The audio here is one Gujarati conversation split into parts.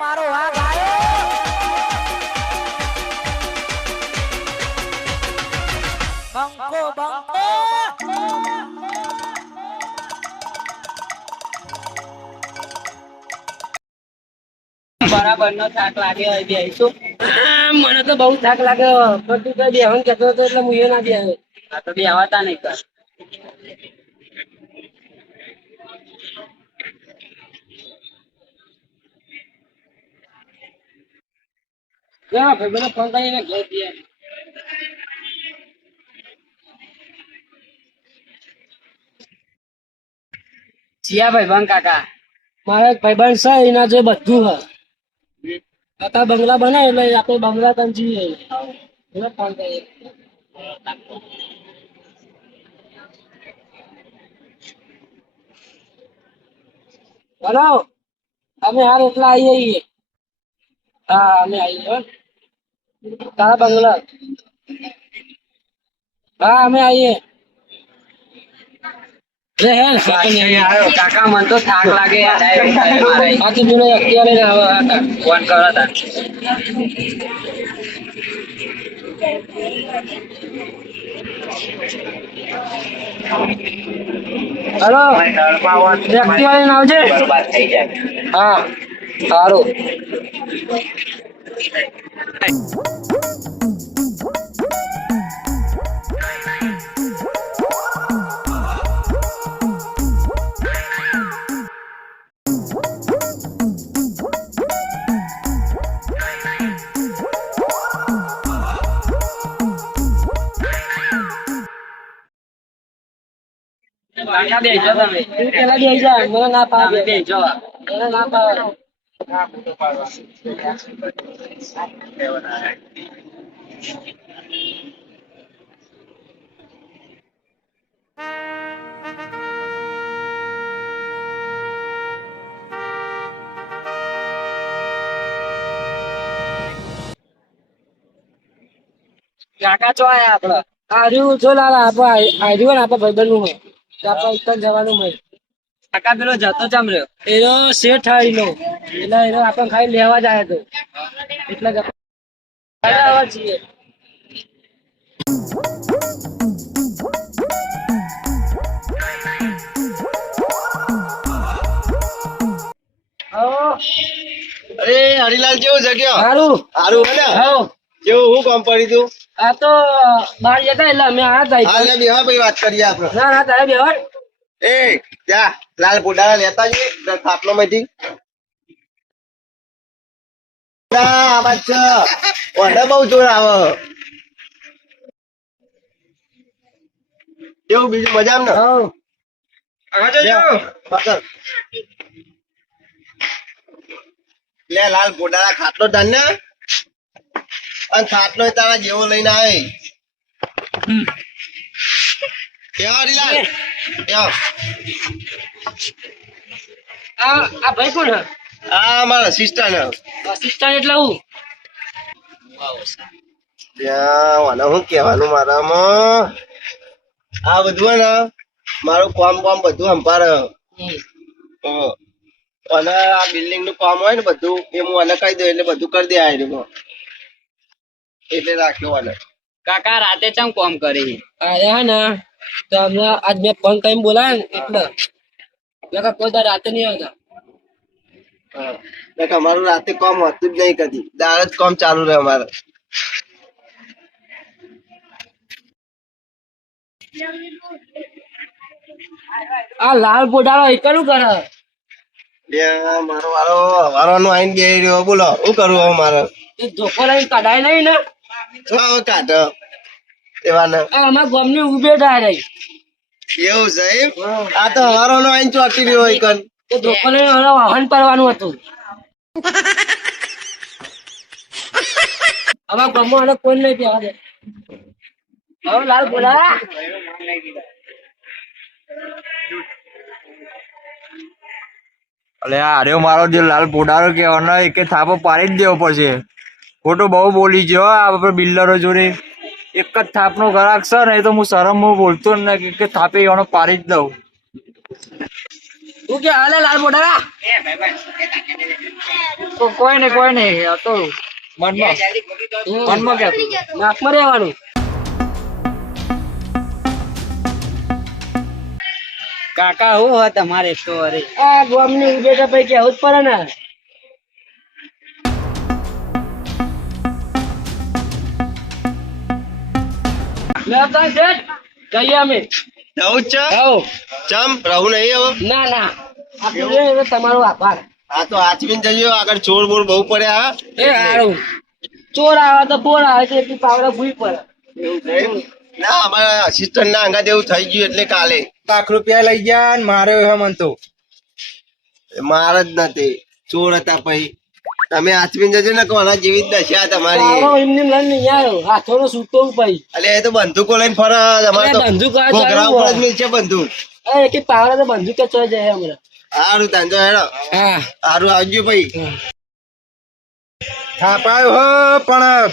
મારો વાઘ આવ્યો. બંકો બંકો. બરાબર નો થાક લાગે હોય બેહીશું. મને તો બહુ થાક લાગે પણ તું કઈ બેહન કહેતો હતો એટલે હું એ ના બે આ તો બેહવાતા નહીં કર. જા ભાઈ. જીયા ભાઈ, બંધ કાકા. મારા ભાઈબંધ છે, એના જે બધું હે કાકા બંગલા બનાય એટલે આપણે બંગલા તન જઈએ. એને ફોન કરીએ હેલો? અમે હાર એટલા આવીએ હા, અમે આવીએ અમે આવીએ લે હેલ આવ્યો કાકા મન તો થાક લાગે આ તો જૂનો અત્યારે ફોન કરો તા હલો વ્યક્તિ વાળીને આવજે હા સારું કાકા બેસજો તમે તું પેલા બેસી જા મને ના તમે પાડે બેસજો મને ના પાડે કાકા ચો આયા આપડે. આર્યું, જો લાલા આપણે આર્યું ને આપણે ભાઈબંધનું આપણે ઉત્તર જવાનું હોય કાકા પેલો જતો ચમ રહ્યો એનો શેઠ આવેલો એટલે એનો આપણે ખાલી લેવા જ આવ્યો હતો એટલે જ આપણે છીએ. અરે હરિલાલ જેવું જગ્યા સારું સારું હે ને આવો. જેવું હું કામ પડી તું? આ તો બહાર જતા એટલે અમે આ હાલ થાય ને બેહવા ભાઈ વાત કરીએ આપડે. ના ના તારે બેહવાડ એ ત્યાં લાલ પોડારા લેતા જઈએ થાપલો માંથી. ના છે. ઓઢે બહુ જોર આવે. કેવું બીજું મજામાં ને? લે લાલ પોડારા ખાટલો ધાન ને. અને ખાટલો તારા જેવો લઈને આવે આ આ ભાઈ કોણ હે આ મારા સિસ્ટર અસિસ્ટન્ટ એટલે હું? ત્યાં હું શું કહેવાનું મારામાં? આ બધું ને મારું કામ કામ બધું સંભાળે. અને આ બિલ્ડિંગનું કામ હોય ને બધું એ હું અને કહી દઉં એટલે બધું કરી દે આ એટલે રાખ્યો અને કાકા રાતે ચમ કોમ કરી? આયા હે ને તો હમણાં આજ મેં ફોન કરીને બોલાય ને એટલે. કોઈ રાતે નહીં આવતા. નકર અમારું રાતે કામ હોતું જ નહીં કદી. દાળ જ કામ ચાલુ રહે અમારે. આ લાલ પોડાળો એકલું કરે બે મારો વારો વારોનો આઈને બે રહ્યો. બોલો શું કરું હવે મારે? એ ધોકો લઈને કઢાય નહીં ને? શું હવે કાઢો. એવાને. આ અમારા ગોમની ઉભે થાય રહી. એવું છે આ તો વારોનો આઈને ચોટી રહ્યો હોય કન વાહન પરવાનું હતું. હવે ગમો અને કોઈ નહીં પહેવા દે. હવે લાલ બોલા. અલે આ મારો જે લાલ પોડારો કહેવાનો એક થાપો પાડી જ દેવો પડશે. ખોટું બહુ બોલી ગયો આપણે બિલ્ડરો જોડે. એક જ થાપનો ગ્રાહક છે ને તો હું શરમ બોલતો જ ને કે થાપે એનો પાડી જ દઉં. તું કે હાલે લાલ પોડાળા કોઈ નહીં કોઈ નહીં તો મનમાં. મનમાં કે નાકમાં રહેવાનું. કાકા હું હોય તમારે સ્ટોરી આ ગામની ઉજેટા પૈકી આવું જ પડે ને. લેતા શેઠ, જઈએ અમે. જવું છે આવો. ચમ? રહું નહીં હવે? ના ના. આપણું એટલે તમારો આભાર. આ તો આચવીને જઈએ આગળ ચોર બોર બહુ પડ્યા એ હારું. ચોર આવે તો પોર આવે છે એટલી પાવડા ભૂઈ પડે. એવું ના અમારા અસિસ્ટન્ટ ના અંગાત એવું થઈ ગયું એટલે કાલે. લાખ રૂપિયા લઈ ગયા ને મારે હે મન તો. માર જ નથી. ચોર હતા પછી. તમે આચવીને જજો ને કોના જેવી દશા તમારી. એમને લઈને યાર હાથો નો સૂતો ભાઈ. એટલે એ તો બંદૂકો લઈને ફરે. તમારે તો બંદૂક આ ઘોઘરા ઉપર જ. મિલશે બંદૂક એ કે પાવડા તો બંદૂક કે ચોય જાય હમણાં. સારું તાંજો હેડો. હા. સારું આવજો ભાઈ. થાપાયો હો પણ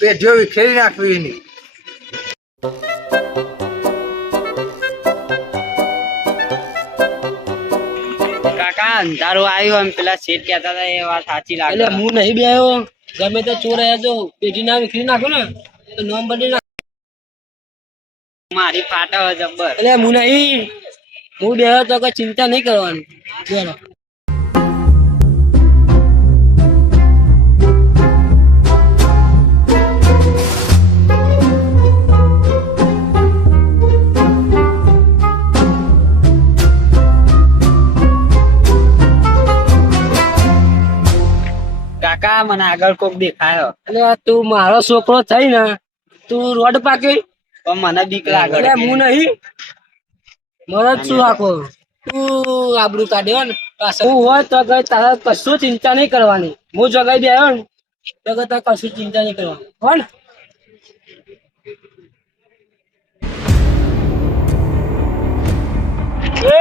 પેઢીઓ વિખેરી નાખવી એની. અંધારું આવ્યું એમ પેલા શેઠ કહેતા હતા એ વાત સાચી લાગે. એટલે હું નહીં બેહ્યો ગમે તો ચોર આવ્યા જો પેટી ના વિખરી નાખો ને. તો નોમ બદલી નાખ. મારી ફાટા જબ્બર. એટલે હું નહીં. હું બેહ્યો તો કોઈ ચિંતા નહીં કરવાની. બોલો. કાકા મને આગળ કોક દેખાયો. એટલે તું મારો છોકરો થઈ ને તું રોડ પાકી પણ મને બીક લાગે હું નહીં. મને જ શું આખો? તું આબરૂ કાઢ્યો ને હું હોય તો તારા કશું ચિંતા નહીં કરવાની. હું જગાઈ બે આવ્યો ને તો તારે કશું ચિંતા નહીં કરવાની. હો ને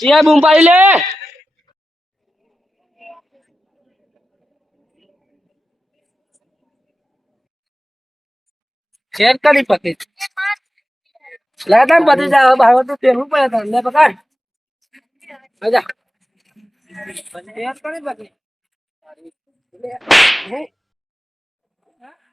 જીયા બૂમ પાડી લે. શેર કરી પકી લાતા પતિ જા ભાવ તો પેલું પડે તને લે પકડ. આજા શેર કરી પકી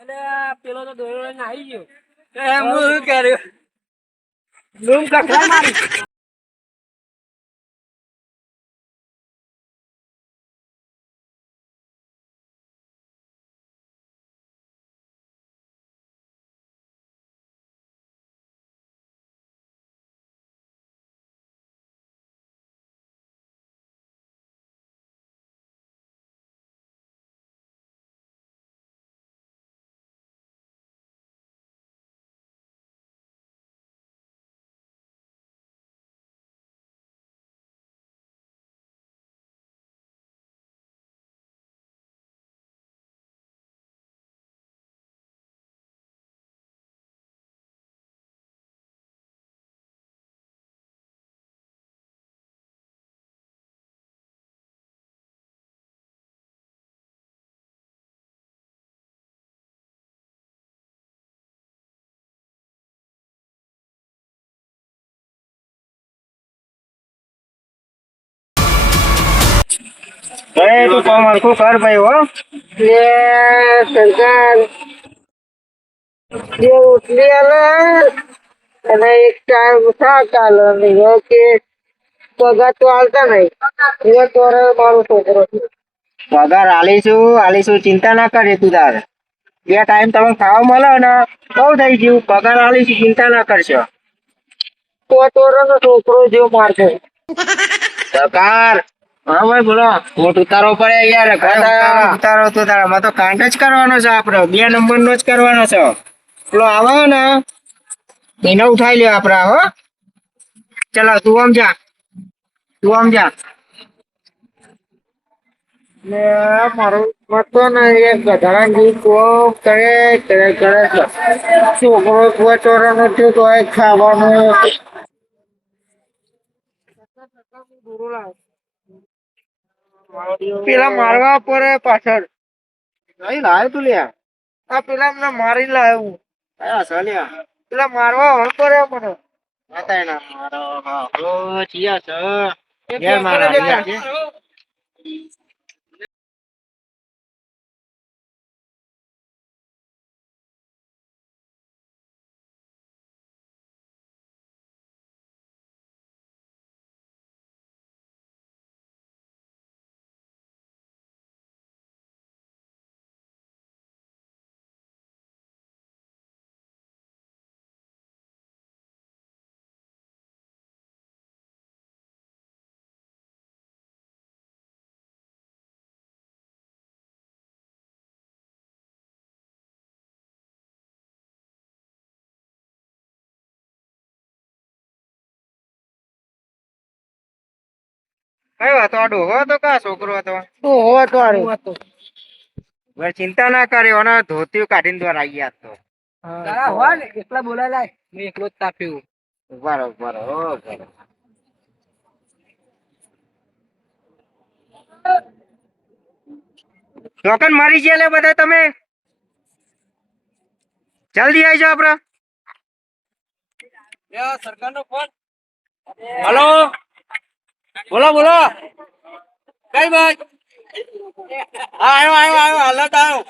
અને પેલો તો દોરો લઈને આવી ગયો. એ હું શું કર્યું? લૂમ કખડા મારી. તું કામ હરખું કર ભાઈ હો? લે સરકાર જે આલે અને એક ટાઈમ ઉઠા ચાલે નહીં કે પગાર તો હાલતા નહીં. એ તો મારો છોકરો પગાર આલીશું આલીશું ચિંતા ના કરે તું તાર. બે ટાઈમ તમે ખાવા મળે ને બહુ થઈ ગયું. પગાર આલીશું ચિંતા ના કરશો. તો તોરનો છોકરો જેવો મારતો સરકાર હા ભાઈ બોલો. વોટ ઉતારો પડે યાર ઉતારો તો તારા. માં તો કાંડ જ કરવાનો છે આપડે બે નંબર નો જ કરવાનો છે. પેલો આવે ને. એને ઉઠાઈ લ્યો આપડે હો. ચલો તું આમ જા. તું આમ જા. ને મારો મતો ને જેવું કોમ કરે કરે કરે છોકરો કોઈ ચોરનો થયો તો એ ખાવાનું. પેલા મારવા પડે પાછળ. નહીં લાયો તું લ્યા. આ પેલા મને મારી કયા છે પેલા મારવા હળ પડે મને. બતાય ના. મારો હા ઓ ચિયા છે. ઘેર મારા કયો હતો? આ ડોહો હતો કા છોકરો હતો? તો હોવા તો હતો ચિંતા ના કરે અને ધોતિયું કાઢીને દ્વારા આવી ગયા તારા હોય ને. એકલા બોલાય મેં એકલો જ તાપ્યું. બરોબર બરોબર ટોકન મારી ગયા લે બધા તમે? જલ્દી આવી જાઓ આપડે. સરકાર નો ફોન. હલો? બોલો બોલો. કઈ ભાઈ આવ્યો આવ્યો આવ્યો. હાલત આવ્યો.